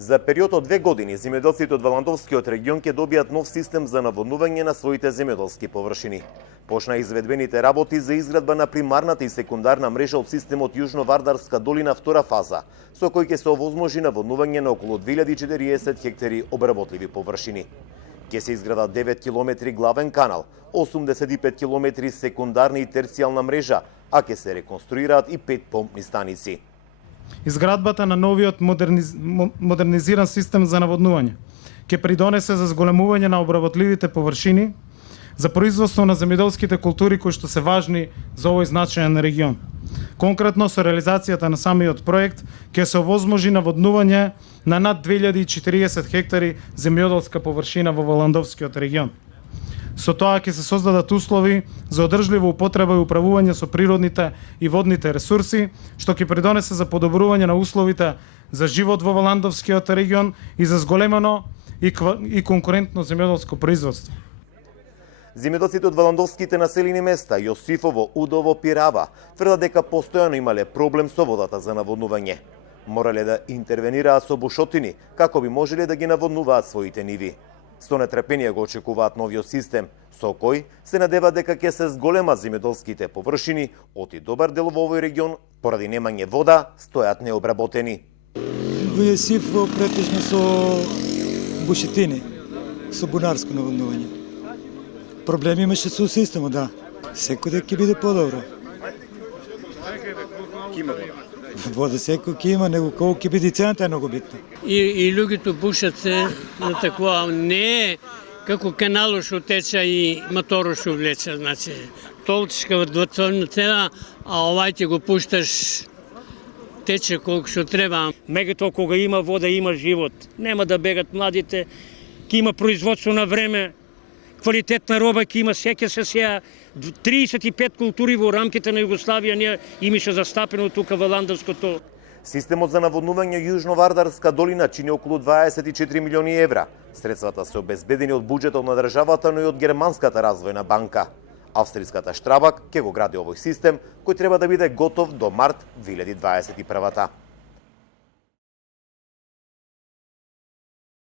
За период од 2 години, земјоделците од Валандовскиот регион ќе добијат нов систем за наводнување на своите земјоделски површини. Почна изведбените работи за изградба на примарната и секундарна мрежа од системот Јужно-Вардарска долина втора фаза, со кој ќе се овозможи наводнување на околу 2040 хектари обработливи површини. Ќе се изградат 9 километри главен канал, 85 километри секундарна и терцијална мрежа, а ќе се реконструираат и 5 помпни станици. Изградбата на новиот модернизиран систем за наводнување ќе придонесе за зголемување на обработливите површини, за производство на земјоделските култури кои што се важни за овој значаен регион. Конкретно со реализацијата на самиот проект ќе се овозможи наводнување на над 2040 хектари земјоделска површина во Валандовскиот регион. Со тоа ќе се создадат услови за одржлива употреба и управување со природните и водните ресурси, што ќе придонесе за подобрување на условите за живот во Валандовскиот регион и за зголемено и конкурентно земјоделско производство. Земјоделците од валандовските населени места Јосифово, Удово, Пирава тврдат дека постојано имале проблем со водата за наводнување. Морале да интервенираат со бушотини како би можеле да ги наводнуваат своите ниви. Со нетрпение го очекуваат новиот систем, со кој се надева дека ќе се зголемат земјоделските површини, оти добар дел во овој регион, поради немање вода, стојат необработени. Во Јосифово претежно со бушетини, со бунарско наводнување. Проблеми имаше со системот, да. Секој дек ќе биде подобро. Вода секој ќе има, него колку ќе биде цената е многу битно. И луѓето бушат се на такова, не е како канало што теча и моторо што влече, значи толчка врдвацовна цена, а овај ќе го пушташ тече колку што треба. Меѓутоа кога има вода, има живот. Нема да бегат младите, ќе има производство на време, квалитетна роба ќе има, се ќе се сеја 35 култури во рамките на Југославија, ние имаше застапено тука во Валандовското. Системот за наводнување Јужно-Вардарска долина чини околу 24 милиони евра. Средствата се обезбедени од буџетот на државата, но и од Германската развојна банка. Австриската Штрабак ќе го гради овој систем, кој треба да биде готов до март 2021.